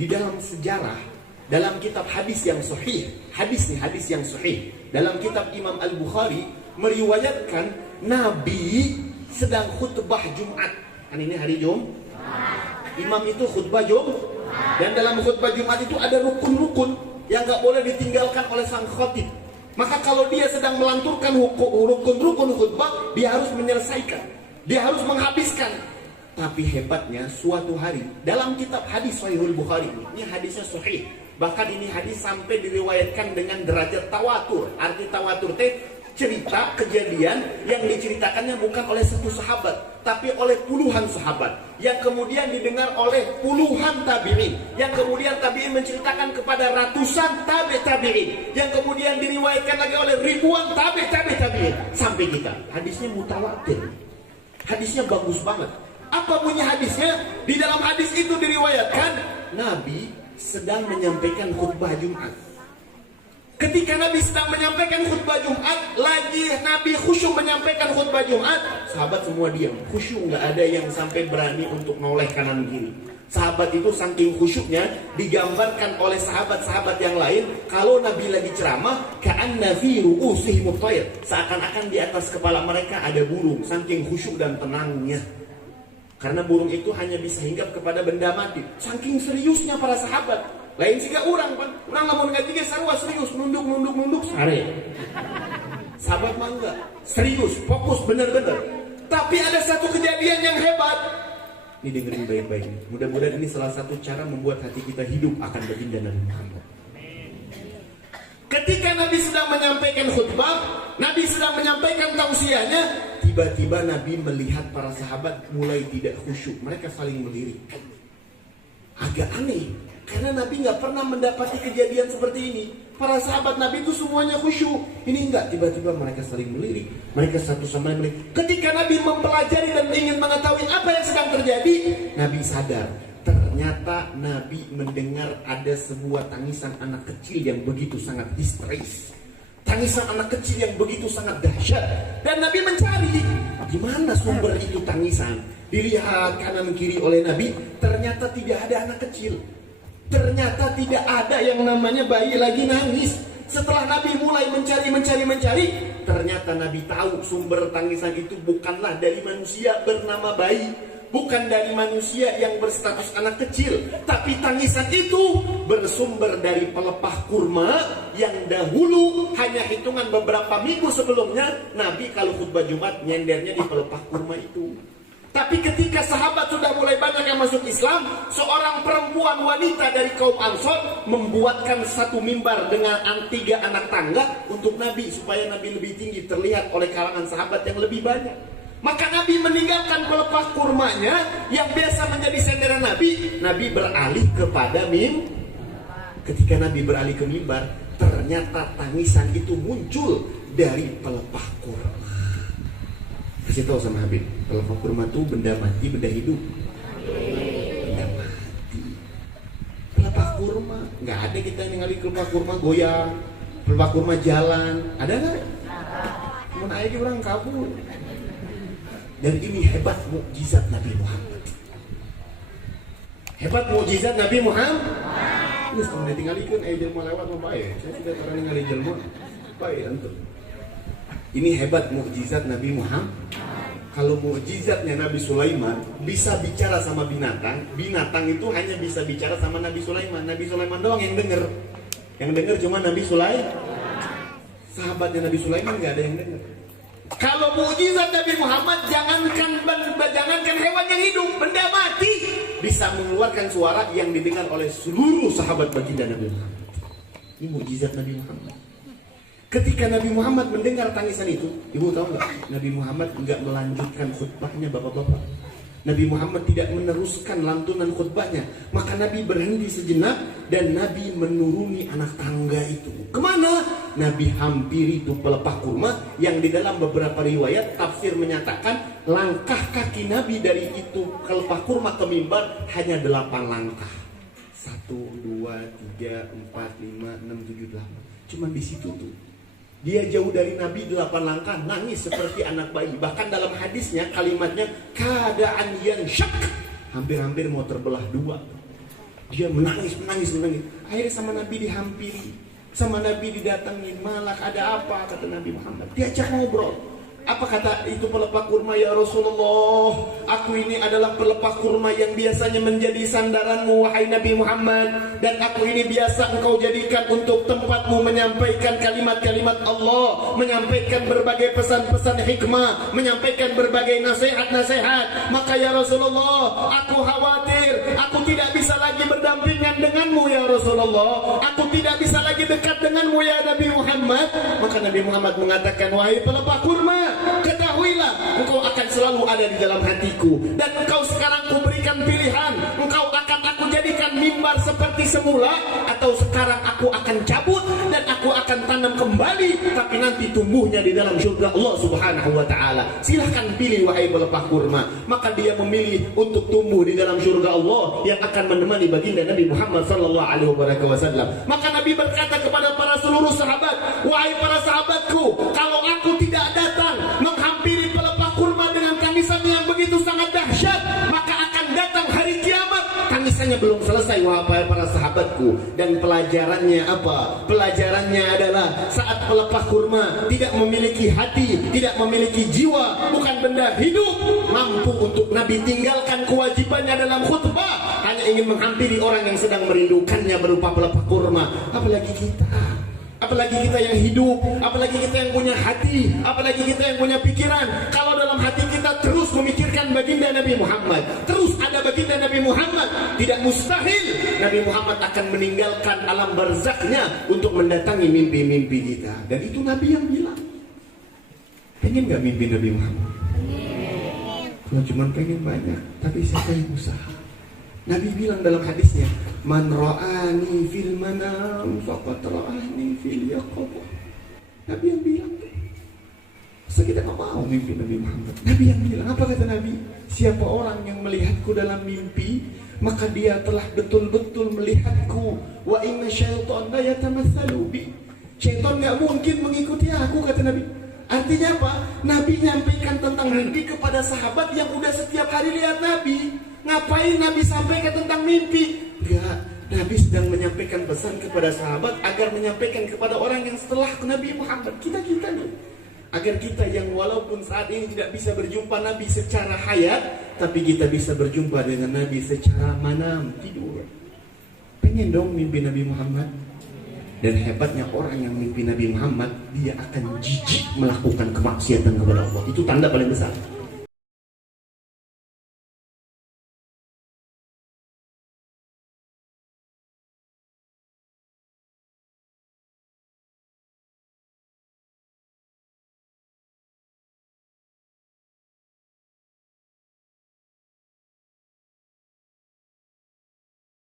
di dalam sejarah, dalam kitab hadis yang sahih, hadis yang sahih, dalam kitab Imam Al-Bukhari meriwayatkan Nabi sedang khutbah Jumat. Kan ini hari Jumat. Imam itu khutbah Jumat, dan dalam khutbah Jumat itu ada rukun-rukun yang gak boleh ditinggalkan oleh sang khatib. Maka kalau dia sedang melanturkan rukun-rukun khutbah, dia harus menyelesaikan, dia harus menghabiskan. Tapi hebatnya suatu hari dalam kitab hadis Sahihul Bukhari, ini hadisnya sahih, bahkan ini hadis sampai diriwayatkan dengan derajat tawatur. Arti tawatur cerita kejadian yang diceritakannya bukan oleh satu sahabat, tapi oleh puluhan sahabat, yang kemudian didengar oleh puluhan tabi'in, yang kemudian tabi'in menceritakan kepada ratusan tabi'in, yang kemudian diriwayatkan lagi oleh ribuan tabi'in, sampai kita. Hadisnya mutawatir, hadisnya bagus banget. Apa bunyi hadisnya? Di dalam hadis itu diriwayatkan Nabi sedang menyampaikan khutbah Jumat. Ketika Nabi sedang menyampaikan khutbah Jumat, lagi Nabi khusyuk menyampaikan khutbah Jumat, sahabat semua diam, khusyuk, nggak ada yang sampai berani untuk noleh kanan kiri. Sahabat itu saking khusyuknya digambarkan oleh sahabat-sahabat yang lain, kalau Nabi lagi ceramah, ka'anna fi ru'usihim at-tayr, seakan-akan di atas kepala mereka ada burung, saking khusyuk dan tenangnya. Karena burung itu hanya bisa hinggap kepada benda mati. Saking seriusnya para sahabat. Lain jika orang lamun ngatiga sarua serius, nunduk sare. Sahabat mah enggak, serius, fokus benar-benar. Tapi ada satu kejadian yang hebat. Ini dengerin baik-baik. Mudah-mudahan ini salah satu cara membuat hati kita hidup akan baginda Nabi Muhammad. Ketika Nabi sedang menyampaikan khutbah, Nabi sedang menyampaikan tausiahnya, tiba-tiba Nabi melihat para sahabat mulai tidak khusyuk. Mereka saling melirik. Agak aneh, karena Nabi nggak pernah mendapati kejadian seperti ini. Para sahabat Nabi itu semuanya khusyuk. Ini enggak, tiba-tiba mereka saling melirik. Mereka satu sama lain melirik. Ketika Nabi mempelajari dan ingin mengetahui apa yang sedang terjadi, Nabi sadar. Ternyata Nabi mendengar ada sebuah tangisan anak kecil yang begitu sangat histeris. Tangisan anak kecil yang begitu sangat dahsyat. Dan Nabi mencari di mana sumber itu tangisan. Dilihat kanan kiri oleh Nabi, ternyata tidak ada anak kecil. Ternyata tidak ada yang namanya bayi lagi nangis. Setelah Nabi mulai mencari, ternyata Nabi tahu sumber tangisan itu bukanlah dari manusia bernama bayi, bukan dari manusia yang berstatus anak kecil, tapi tangisan itu bersumber dari pelepah kurma yang dahulu hanya hitungan beberapa minggu sebelumnya Nabi kalau khutbah Jumat nyendernya di pelepah kurma itu. Tapi ketika sahabat sudah mulai banyak yang masuk Islam, seorang perempuan wanita dari kaum Ansor membuatkan satu mimbar dengan 3 anak tangga untuk Nabi, supaya Nabi lebih tinggi terlihat oleh kalangan sahabat yang lebih banyak. Maka Nabi meninggalkan pelepah kurmanya yang biasa menjadi senderan Nabi. Nabi beralih kepada Ketika Nabi beralih ke mimbar, ternyata tangisan itu muncul dari pelepah kurma. Kasih tahu sama Habib, pelepah kurma itu benda mati, benda hidup. Benda mati. Pelepah kurma, nggak ada kita yang ngali pelepah kurma goyang, pelepah kurma jalan, ada nggak? Cuman aja orang kabur. Dan ini hebat mukjizat Nabi Muhammad. Hebat mukjizat Nabi Muhammad. Ini sudah tinggalkan jelma lewat membayar. Saya tidak pernah tinggalin jelma. Baik antum. Ini hebat mukjizat Nabi Muhammad. Kalau mukjizatnya Nabi Sulaiman bisa bicara sama binatang, binatang itu hanya bisa bicara sama Nabi Sulaiman. Nabi Sulaiman doang yang dengar. Yang dengar cuma Nabi Sulaiman. Sahabatnya Nabi Sulaiman nggak ada yang dengar. Kalau mukjizat Nabi Muhammad, jangankan hewan yang hidup, benda mati bisa mengeluarkan suara yang didengar oleh seluruh sahabat baginda Nabi Muhammad. Ini mukjizat Nabi Muhammad. Ketika Nabi Muhammad mendengar tangisan itu, ibu tahu nggak? Nabi Muhammad nggak melanjutkan khutbahnya, bapak-bapak. Nabi Muhammad tidak meneruskan lantunan khutbahnya. Maka Nabi berhenti sejenak dan Nabi menuruni anak tangga itu. Kemana? Nabi hampiri itu pelepah kurma yang di dalam beberapa riwayat tafsir menyatakan langkah kaki Nabi dari itu pelepah kurma ke mimbar hanya 8 langkah. 1, 2, 3, 4, 5, 6, 7, 8. Cuman di situ tuh. Dia jauh dari Nabi 8 langkah, nangis seperti anak bayi. Bahkan dalam hadisnya kalimatnya keadaan yang syak, hampir-hampir mau terbelah 2. Dia menangis. Akhirnya sama Nabi dihampiri, sama Nabi didatangi. Malak, ada apa? Kata Nabi Muhammad. Diajak ngobrol. Apa kata itu pelepah kurma? Ya Rasulullah, aku ini adalah pelepah kurma yang biasanya menjadi sandaranmu, wahai Nabi Muhammad. Dan aku ini biasa engkau jadikan untuk tempatmu menyampaikan kalimat-kalimat Allah, menyampaikan berbagai pesan-pesan hikmah, menyampaikan berbagai nasihat-nasihat. Maka ya Rasulullah, aku khawatir aku tidak bisa lagi berdampingan denganmu ya Rasulullah. Aku tidak bisa lagi dekat denganmu ya Nabi Muhammad. Maka Nabi Muhammad mengatakan, wahai pelepah kurma, ketahuilah engkau akan selalu ada di dalam hatiku. Dan engkau sekarang kuberikan pilihan, engkau akan aku jadikan mimbar seperti semula, atau sekarang aku akan cabut dan aku akan tanam kembali, tapi nanti tumbuhnya di dalam surga Allah Subhanahu wa ta'ala. Silahkan pilih wahai pelepah kurma. Maka dia memilih untuk tumbuh di dalam surga Allah yang akan menemani baginda Nabi Muhammad sallallahu alaihi wasallam. Maka Nabi berkata kepada para seluruh sahabat, wahai para sahabatku, kalau aku tidak datang menghampiri pelepah kurma dengan tangisan yang begitu sangat dahsyat, maka akan datang hari kiamat. Tangisannya belum selesai wahai para sahabatku. Dan pelajarannya apa? Pelajarannya adalah saat pelepah kurma tidak memiliki hati, tidak memiliki jiwa, bukan benda hidup, mampu untuk Nabi tinggalkan kewajibannya dalam khutbah, hanya ingin menghampiri orang yang sedang merindukannya berupa pelepah kurma. Apalagi kita, apalagi kita yang hidup, apalagi kita yang punya hati, apalagi kita yang punya pikiran. Kalau dalam hati kita terus memikirkan baginda Nabi Muhammad, terus ada baginda Nabi Muhammad, tidak mustahil Nabi Muhammad akan meninggalkan alam barzaknya untuk mendatangi mimpi-mimpi kita. Dan itu Nabi yang bilang. Pengen gak mimpi Nabi Muhammad? Kalau cuma pengen banyak, tapi siapa yang usaha? Nabi bilang dalam hadisnya, man ra'ani fil manam faqad ra'ani fil yaqظah. Nabi yang bilang tuh. Masa kita gak mau mimpi Nabi Muhammad? Nabi yang bilang, apa kata Nabi? Siapa orang yang melihatku dalam mimpi, maka dia telah betul-betul melihatku. Wa inna syaitan la yatamatsalu bi. Syaitan gak mungkin mengikuti aku, kata Nabi. Artinya apa? Nabi nyampaikan tentang mimpi kepada sahabat yang udah setiap hari lihat Nabi. Ngapain Nabi sampaikan tentang mimpi? Enggak, Nabi sedang menyampaikan pesan kepada sahabat agar menyampaikan kepada orang yang setelah Nabi Muhammad, kita-kita nih, agar kita yang walaupun saat ini tidak bisa berjumpa Nabi secara hayat, tapi kita bisa berjumpa dengan Nabi secara manam, tidur. Pengen dong mimpi Nabi Muhammad? Dan hebatnya orang yang mimpi Nabi Muhammad, dia akan jijik melakukan kemaksiatan kepada Allah. Itu tanda paling besar.